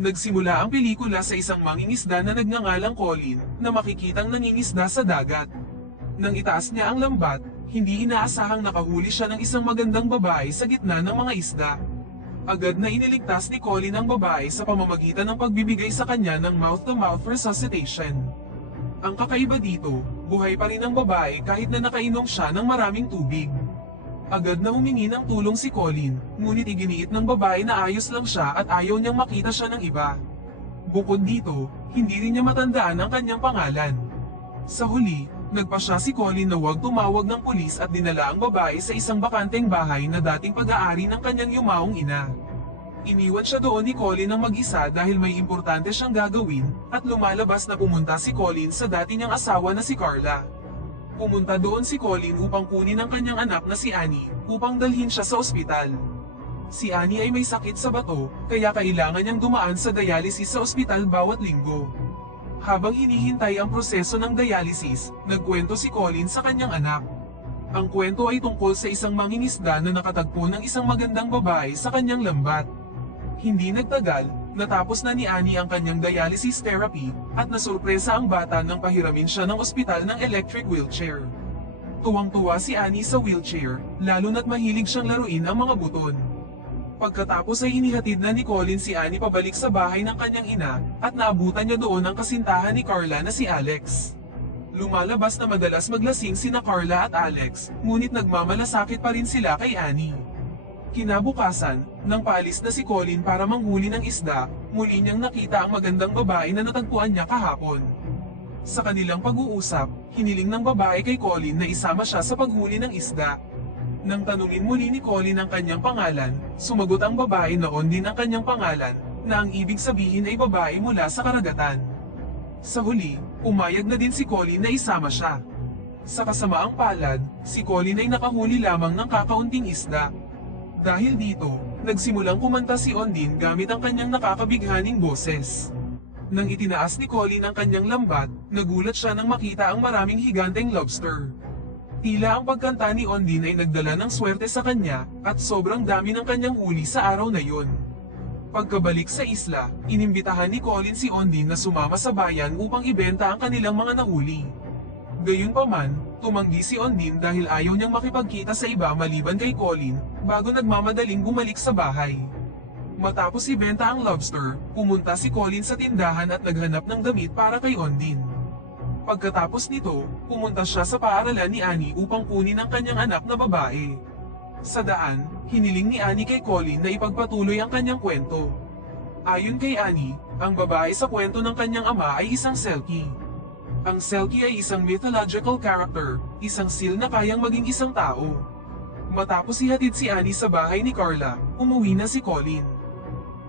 Nagsimula ang pelikula sa isang mangingisda na nagngangalang Colin, na makikitang nangingisda sa dagat. Nang itaas niya ang lambat, hindi inaasahang nakahuli siya ng isang magandang babae sa gitna ng mga isda. Agad na iniligtas ni Colin ang babae sa pamamagitan ng pagbibigay sa kanya ng mouth-to-mouth resuscitation. Ang kakaiba dito, buhay pa rin ang babae kahit na nakainom siya ng maraming tubig. Agad na humingi ng tulong si Colin, ngunit iginiit ng babae na ayos lang siya at ayaw niyang makita siya ng iba. Bukod dito, hindi rin niya matandaan ang kanyang pangalan. Sa huli, nagpasya si Colin na huwag tumawag ng pulis at dinala ang babae sa isang bakanteng bahay na dating pag-aari ng kanyang yumaong ina. Iniwan siya doon ni Colin ng mag-isa dahil may importante siyang gagawin, at lumalabas na pumunta si Colin sa dati niyang asawa na si Carla. Pumunta doon si Colin upang kunin ang kanyang anak na si Annie, upang dalhin siya sa ospital. Si Annie ay may sakit sa bato, kaya kailangan niyang dumaan sa dialysis sa ospital bawat linggo. Habang hinihintay ang proseso ng dialysis, nagkwento si Colin sa kanyang anak. Ang kwento ay tungkol sa isang mangingisda na nakatagpo ng isang magandang babae sa kanyang lambat. Hindi nagtagal, natapos na ni Annie ang kanyang dialysis therapy, at nasurpresa ang bata nang pahiramin siya ng ospital ng electric wheelchair. Tuwang-tuwa si Annie sa wheelchair, lalo na't mahilig siyang laruin ang mga buton. Pagkatapos ay inihatid na ni Colin si Annie pabalik sa bahay ng kanyang ina, at naabutan niya doon ang kasintahan ni Carla na si Alex. Lumalabas na madalas maglasing sina Carla at Alex, ngunit nagmamalasakit pa rin sila kay Annie. Kinabukasan, nang paalis na si Colin para manghuli ng isda, muli niyang nakita ang magandang babae na natagpuan niya kahapon. Sa kanilang pag-uusap, hiniling ng babae kay Colin na isama siya sa paghuli ng isda. Nang tanungin muli ni Colin ang kanyang pangalan, sumagot ang babae na din ang kanyang pangalan, na ang ibig sabihin ay babae mula sa karagatan. Sa huli, umayag na din si Colin na isama siya. Sa kasamaang palad, si Colin ay nakahuli lamang ng kakaunting isda. Dahil dito, nagsimulang kumanta si Ondine gamit ang kanyang nakakabighaning boses. Nang itinaas ni Colin ang kanyang lambat, nagulat siya nang makita ang maraming higanteng lobster. Tila ang pagkanta ni Ondine ay nagdala ng swerte sa kanya, at sobrang dami ng kanyang huli sa araw na yun. Pagkabalik sa isla, inimbitahan ni Colin si Ondine na sumama sa bayan upang ibenta ang kanilang mga nahuli. Gayunpaman, tumanggi si Ondine dahil ayaw niyang makipagkita sa iba maliban kay Colin, bago nagmamadaling bumalik sa bahay. Matapos ibenta ang lobster, pumunta si Colin sa tindahan at naghanap ng damit para kay Ondine. Pagkatapos nito, pumunta siya sa paaralan ni Annie upang kunin ang kanyang anak na babae. Sa daan, hiniling ni Annie kay Colin na ipagpatuloy ang kanyang kwento. Ayon kay Annie, ang babae sa kwento ng kanyang ama ay isang Selkie. Ang Selkie ay isang mythological character, isang seal na kayang maging isang tao. Matapos ihatid si Annie sa bahay ni Carla, umuwi na si Colin.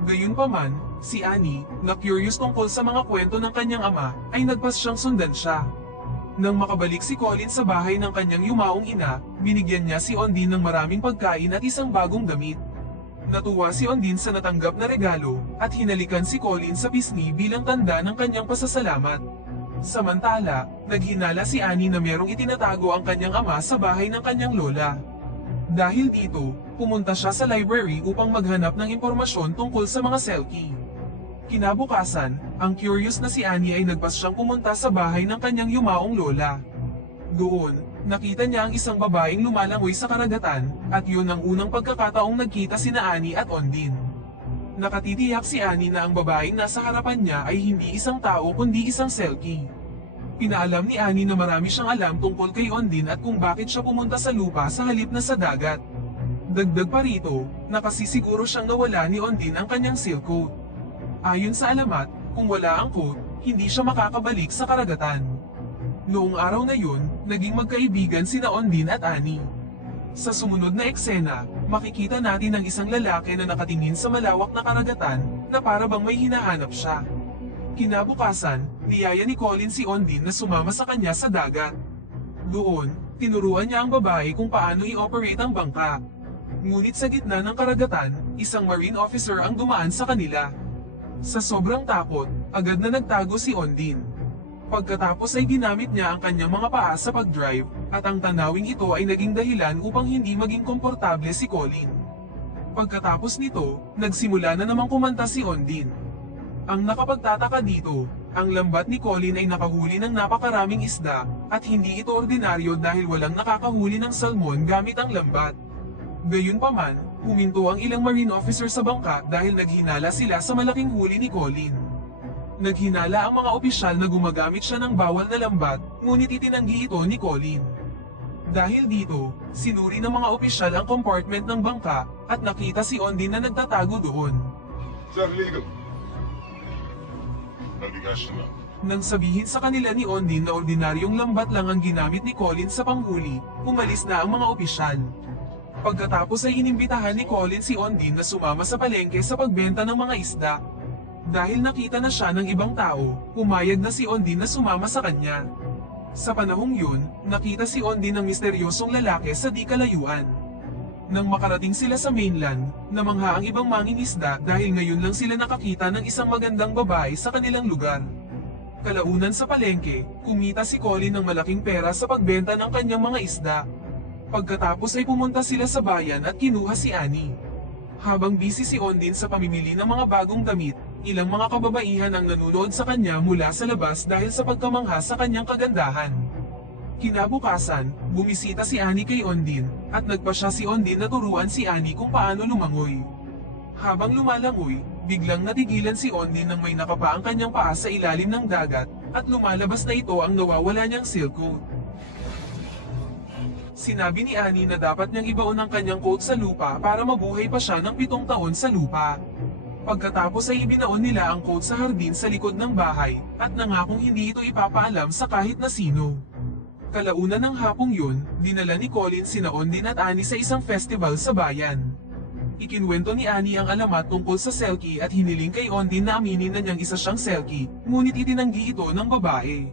Gayunpaman, si Annie, na curious tungkol sa mga kwento ng kanyang ama, ay nagpas siyang sundan siya. Nang makabalik si Colin sa bahay ng kanyang yumaong ina, binigyan niya si Ondine ng maraming pagkain at isang bagong damit. Natuwa si Ondine sa natanggap na regalo, at hinalikan si Colin sa pisngi bilang tanda ng kanyang pasasalamat. Samantala, naghinala si Annie na merong itinatago ang kanyang ama sa bahay ng kanyang lola. Dahil dito, pumunta siya sa library upang maghanap ng impormasyon tungkol sa mga Selkie. Kinabukasan, ang curious na si Annie ay nagpasyang pumunta sa bahay ng kanyang yumaong lola. Doon, nakita niya ang isang babaeng lumalangoy sa karagatan, at yun ang unang pagkakataong nagkita sina Annie at Ondine. Nakatitiyak si Annie na ang babaeng nasa harapan niya ay hindi isang tao kundi isang Selkie. Pinaalam ni Annie na marami siyang alam tungkol kay Ondine at kung bakit siya pumunta sa lupa sa halip na sa dagat. Dagdag pa rito, nakasisiguro siyang nawala ni Ondine ang kanyang silk coat. Ayon sa alamat, kung wala ang coat, hindi siya makakabalik sa karagatan. Noong araw na yun, naging magkaibigan sina Ondine at Annie. Sa sumunod na eksena, makikita natin ang isang lalaki na nakatingin sa malawak na karagatan, na para bang may hinahanap siya. Kinabukasan, niyaya ni Colin si Ondine na sumama sa kanya sa dagat. Doon, tinuruan niya ang babae kung paano i-operate ang bangka. Ngunit sa gitna ng karagatan, isang marine officer ang dumaan sa kanila. Sa sobrang takot, agad na nagtago si Ondine. Pagkatapos ay ginamit niya ang kanyang mga paa sa pag-drive, at ang tanawing ito ay naging dahilan upang hindi maging komportable si Colin. Pagkatapos nito, nagsimula na namang kumanta si Ondine. Ang nakapagtataka dito, ang lambat ni Colin ay nakahuli ng napakaraming isda, at hindi ito ordinaryo dahil walang nakakahuli ng salmon gamit ang lambat. Gayunpaman, huminto ang ilang marine officer sa bangka dahil naghinala sila sa malaking huli ni Colin. Naghinala ang mga opisyal na gumagamit siya ng bawal na lambat, ngunit itinanggi ito ni Colin. Dahil dito, sinuri ng mga opisyal ang compartment ng bangka, at nakita si Ondine na nagtatago doon. Sir, legal. Navigation lang. Nang sabihin sa kanila ni Ondine na ordinaryong lambat lang ang ginamit ni Colin sa panghuli, umalis na ang mga opisyal. Pagkatapos ay inimbitahan ni Colin si Ondine na sumama sa palengke sa pagbenta ng mga isda. Dahil nakita na siya ng ibang tao, pumayag na si Ondine na sumama sa kanya. Sa panahong yun, nakita si Ondine ng misteryosong lalaki sa di kalayuan. Nang makarating sila sa mainland, namangha ang ibang mangingisda dahil ngayon lang sila nakakita ng isang magandang babae sa kanilang lugar. Kalaunan sa palengke, kumita si Colin ng malaking pera sa pagbenta ng kanyang mga isda. Pagkatapos ay pumunta sila sa bayan at kinuha si Annie. Habang busy si Ondine sa pamimili ng mga bagong damit, ilang mga kababaihan ang nanunood sa kanya mula sa labas dahil sa pagkamangha sa kanyang kagandahan. Kinabukasan, bumisita si Annie kay Ondine, at nagpa siya si Ondine na turuan si Annie kung paano lumangoy. Habang lumalangoy, biglang natigilan si Ondine nang may nakapa ang kanyang paa sa ilalim ng dagat, at lumalabas na ito ang nawawala niyang silk coat. Sinabi ni Annie na dapat niyang ibaon ang kanyang coat sa lupa para mabuhay pa siya ng 7 taon sa lupa. Pagkatapos ay ibinaon nila ang coat sa hardin sa likod ng bahay, at nangakong hindi ito ipapaalam sa kahit na sino. Kalaunan ng hapong yun, dinala ni Colin sina Ondine at Annie sa isang festival sa bayan. Ikinwento ni Annie ang alamat tungkol sa Selkie at hiniling kay Ondine na aminin na niyang isa siyang Selkie, ngunit itinanggi ito ng babae.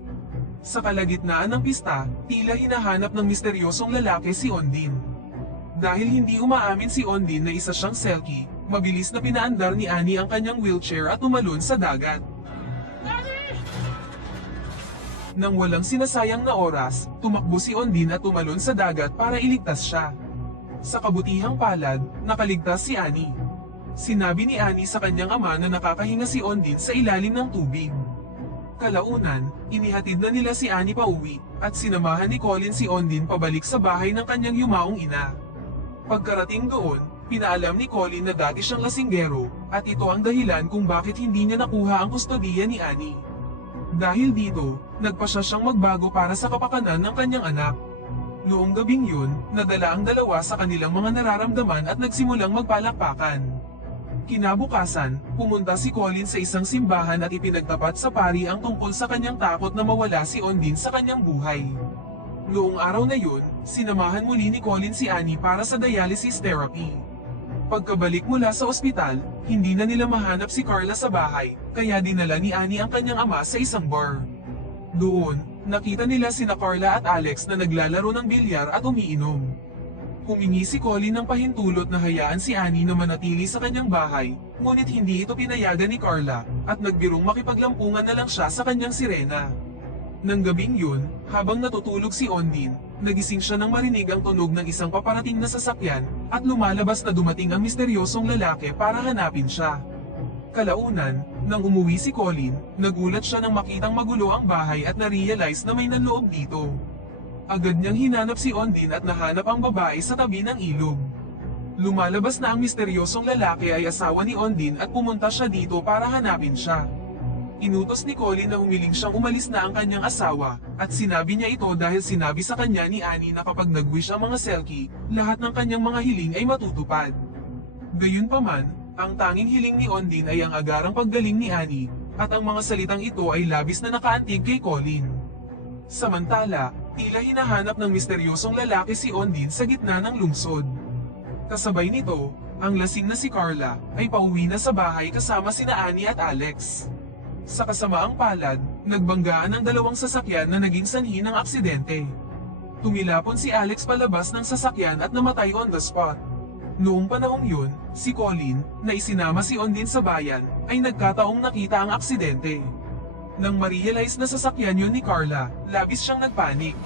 Sa kalagitnaan ng pista, tila hinahanap ng misteryosong lalaki si Ondine. Dahil hindi umaamin si Ondine na isa siyang Selkie, mabilis na pinaandar ni Annie ang kanyang wheelchair at tumalon sa dagat. Nang walang sinasayang na oras, tumakbo si Ondine at tumalon sa dagat para iligtas siya. Sa kabutihang palad, nakaligtas si Annie. Sinabi ni Annie sa kanyang ama na nakakahinga si Ondine sa ilalim ng tubig. Kalaunan, inihatid na nila si Annie pauwi, at sinamahan ni Colin si Ondine pabalik sa bahay ng kanyang yumaong ina. Pagkarating doon, pinaalam ni Colin na dati siyang lasinggero, at ito ang dahilan kung bakit hindi niya nakuha ang kustodiya ni Annie. Dahil dito, nagpasya siyang magbago para sa kapakanan ng kanyang anak. Noong gabing yun, nadala ang dalawa sa kanilang mga nararamdaman at nagsimulang magpalakpakan. Kinabukasan, pumunta si Colin sa isang simbahan at ipinagtapat sa pari ang tungkol sa kanyang takot na mawala si Ondine sa kanyang buhay. Noong araw na yun, sinamahan muli ni Colin si Annie para sa dialysis therapy. Pagkabalik mula sa ospital, hindi na nila mahanap si Carla sa bahay, kaya dinala ni Annie ang kanyang ama sa isang bar. Doon, nakita nila sina Carla at Alex na naglalaro ng bilyar at umiinom. Humingi si Colin ng pahintulot na hayaan si Annie na manatili sa kanyang bahay, ngunit hindi ito pinayagan ni Carla, at nagbirong makipaglampungan na lang siya sa kanyang sirena. Nang gabing yun, habang natutulog si Ondine, nagising siya nang marinig ang tunog ng isang paparating na sasakyan, at lumalabas na dumating ang misteryosong lalaki para hanapin siya. Kalaunan, nang umuwi si Colin, nagulat siya nang makitang magulo ang bahay at na-realize na may nanloob dito. Agad niyang hinanap si Ondine at nahanap ang babae sa tabi ng ilog. Lumalabas na ang misteryosong lalaki ay asawa ni Ondine at pumunta siya dito para hanapin siya. Inutos ni Colin na humiling siyang umalis na ang kanyang asawa, at sinabi niya ito dahil sinabi sa kanya ni Annie na kapag nag-wish ang mga Selkie, lahat ng kanyang mga hiling ay matutupad. Gayunpaman, ang tanging hiling ni Ondine ay ang agarang paggaling ni Annie, at ang mga salitang ito ay labis na nakaantig kay Colin. Samantala, tila hinahanap ng misteryosong lalaki si Ondine sa gitna ng lungsod. Kasabay nito, ang lasing na si Carla ay pauwi na sa bahay kasama sina Annie at Alex. Sa kasamaang palad, nagbanggaan ang dalawang sasakyan na naging sanhi ng aksidente. Tumilapon si Alex palabas ng sasakyan at namatay on the spot. Noong panahong yun, si Colin, na isinama si Ondine sa bayan, ay nagkataong nakita ang aksidente. Nang ma-realize na sasakyan yun ni Carla, labis siyang nagpanik.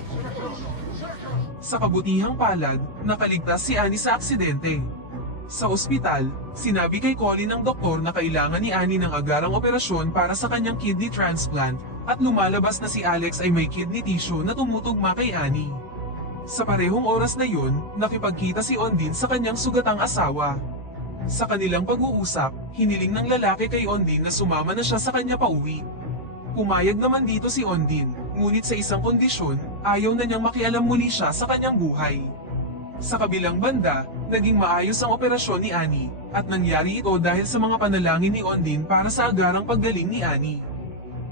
Sa kabutihang palad, nakaligtas si Annie sa aksidente. Sa ospital, sinabi kay Colin ng doktor na kailangan ni Annie ng agarang operasyon para sa kanyang kidney transplant, at lumalabas na si Alex ay may kidney tissue na tumutugma kay Annie. Sa parehong oras na yun, nakipagkita si Ondine sa kanyang sugatang asawa. Sa kanilang pag-uusap, hiniling ng lalaki kay Ondine na sumama na siya sa kanya pauwi. Pumayag naman dito si Ondine, ngunit sa isang kondisyon, ayaw na niyang makialam muli siya sa kanyang buhay. Sa kabilang banda, naging maayos ang operasyon ni Annie, at nangyari ito dahil sa mga panalangin ni Ondine para sa agarang paggaling ni Annie.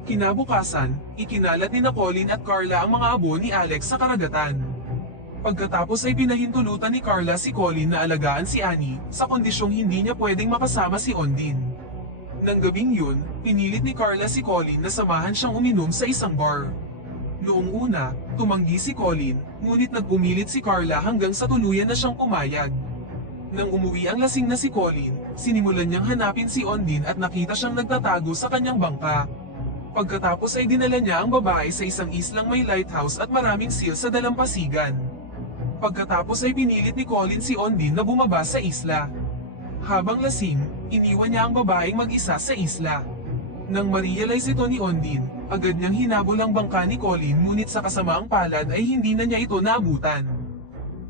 Kinabukasan, ikinalat ni Colin at Carla ang mga abo ni Alex sa karagatan. Pagkatapos ay pinahintulutan ni Carla si Colin na alagaan si Annie, sa kondisyong hindi niya pwedeng makasama si Ondine. Nang gabing yun, pinilit ni Carla si Colin na samahan siyang uminom sa isang bar. Noong una, tumanggi si Colin, ngunit nagpumilit si Carla hanggang sa tuluyan na siyang pumayag. Nang umuwi ang lasing na si Colin, sinimulan niyang hanapin si Ondine at nakita siyang nagtatago sa kanyang bangka. Pagkatapos ay dinala niya ang babae sa isang islang may lighthouse at maraming seal sa dalampasigan. Pagkatapos ay pinilit ni Colin si Ondine na bumaba sa isla. Habang lasing, iniwan niya ang babaeng mag-isa sa isla. Nang ma-realize ito ni Ondine, agad niyang hinabol ang bangka ni Colin ngunit sa kasamaang palad ay hindi na niya ito naabutan.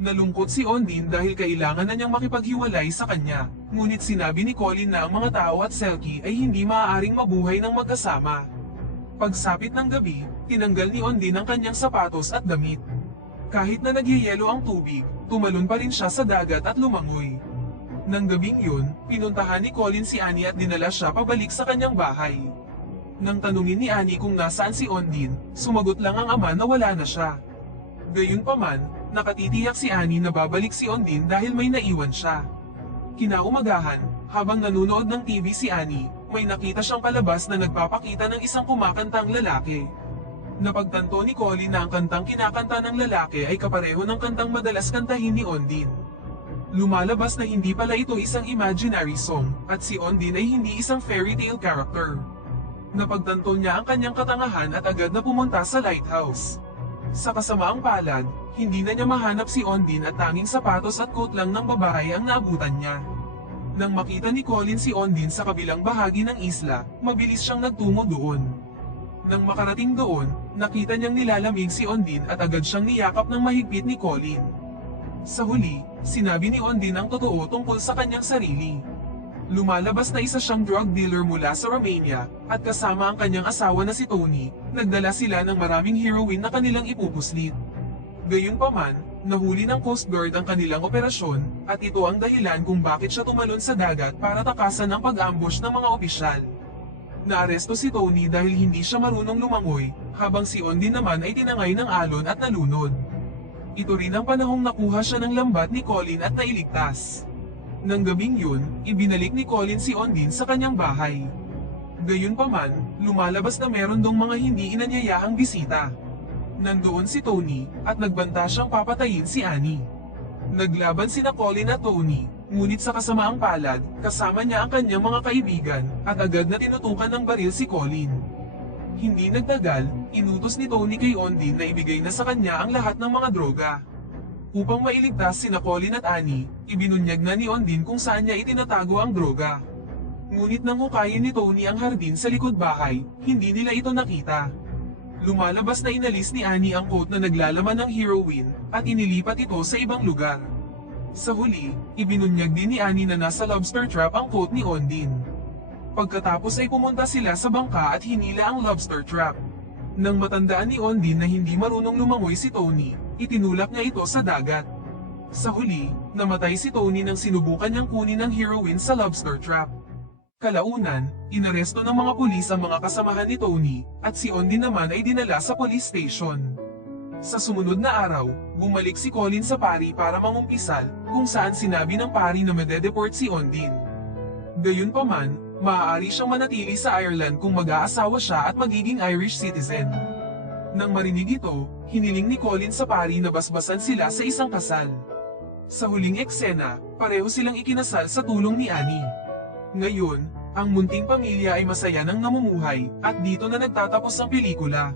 Nalungkot si Ondine dahil kailangan na niyang makipaghiwalay sa kanya, ngunit sinabi ni Colin na ang mga tao at Selkie ay hindi maaaring mabuhay ng magkasama. Pagsapit ng gabi, tinanggal ni Ondine ang kanyang sapatos at damit. Kahit na nagyayelo ang tubig, tumalon pa rin siya sa dagat at lumangoy. Nang gabing yun, pinuntahan ni Colin si Annie at dinala siya pabalik sa kanyang bahay. Nang tanungin ni Annie kung nasaan si Ondine, sumagot lang ang ama na wala na siya. Gayunpaman, nakatitiyak si Annie na babalik si Ondine dahil may naiwan siya. Kinaumagahan, habang nanunood ng TV si Annie, may nakita siyang palabas na nagpapakita ng isang kumakantang lalaki. Napagtanto ni Colin na ang kantang kinakanta ng lalaki ay kapareho ng kantang madalas kantahin ni Ondine. Lumalabas na hindi pala ito isang imaginary song, at si Ondine ay hindi isang fairy tale character. Napagtanto niya ang kanyang katangahan at agad na pumunta sa lighthouse. Sa kasamaang palad, hindi na niya mahanap si Ondine at tanging sapatos at coat lang ng babae ang naabutan niya. Nang makita ni Colin si Ondine sa kabilang bahagi ng isla, mabilis siyang nagtungo doon. Nang makarating doon, nakita niyang nilalamig si Ondine at agad siyang niyakap ng mahigpit ni Colin. Sa huli, sinabi ni Ondine ang totoo tungkol sa kanyang sarili. Lumalabas na isa siyang drug dealer mula sa Romania, at kasama ang kanyang asawa na si Tony, nagdala sila ng maraming heroin na kanilang ipupuslit. Gayunpaman, nahuli ng Coast Guard ang kanilang operasyon, at ito ang dahilan kung bakit siya tumalon sa dagat para takasan ang pag-ambush ng mga opisyal. Naaresto si Tony dahil hindi siya marunong lumangoy, habang si Ondine naman ay tinangay ng alon at nalunod. Ito rin ang panahong nakuha siya ng lambat ni Colin at nailigtas. Nang gabing yun, ibinalik ni Colin si Ondine sa kanyang bahay. Gayunpaman, lumalabas na meron dong mga hindi inanyayahang bisita. Nandoon si Tony, at nagbanta siyang papatayin si Annie. Naglaban sina Colin at Tony, ngunit sa kasamaang palad, kasama niya ang kanyang mga kaibigan, at agad na tinutukan ng baril si Colin. Hindi nagtagal, inutos ni Tony kay Ondine na ibigay na sa kanya ang lahat ng mga droga. Upang mailigtas sina Colin at Annie, ibinunyag na ni Ondine kung saan niya itinatago ang droga. Ngunit nang hukayin ni Tony ang hardin sa likod bahay, hindi nila ito nakita. Lumalabas na inalis ni Annie ang coat na naglalaman ng heroin, at inilipat ito sa ibang lugar. Sa huli, ibinunyag din ni Annie na nasa lobster trap ang coat ni Ondine. Pagkatapos ay pumunta sila sa bangka at hinila ang lobster trap. Nang matandaan ni Ondine na hindi marunong lumangoy si Tony, itinulak niya ito sa dagat. Sa huli, namatay si Tony nang sinubukan niyang kunin ang heroin sa lobster trap. Kalaunan, inaresto ng mga pulis ang mga kasamahan ni Tony, at si Ondine naman ay dinala sa police station. Sa sumunod na araw, bumalik si Colin sa pari para mangumpisal, kung saan sinabi ng pari na madedeport si Ondine. Gayunpaman, maaari siyang manatili sa Ireland kung mag-aasawa siya at magiging Irish citizen. Nang marinig ito, hiniling ni Colin sa pari na basbasan sila sa isang kasal. Sa huling eksena, pareho silang ikinasal sa tulong ni Annie. Ngayon, ang munting pamilya ay masaya nang namumuhay, at dito na nagtatapos ang pelikula.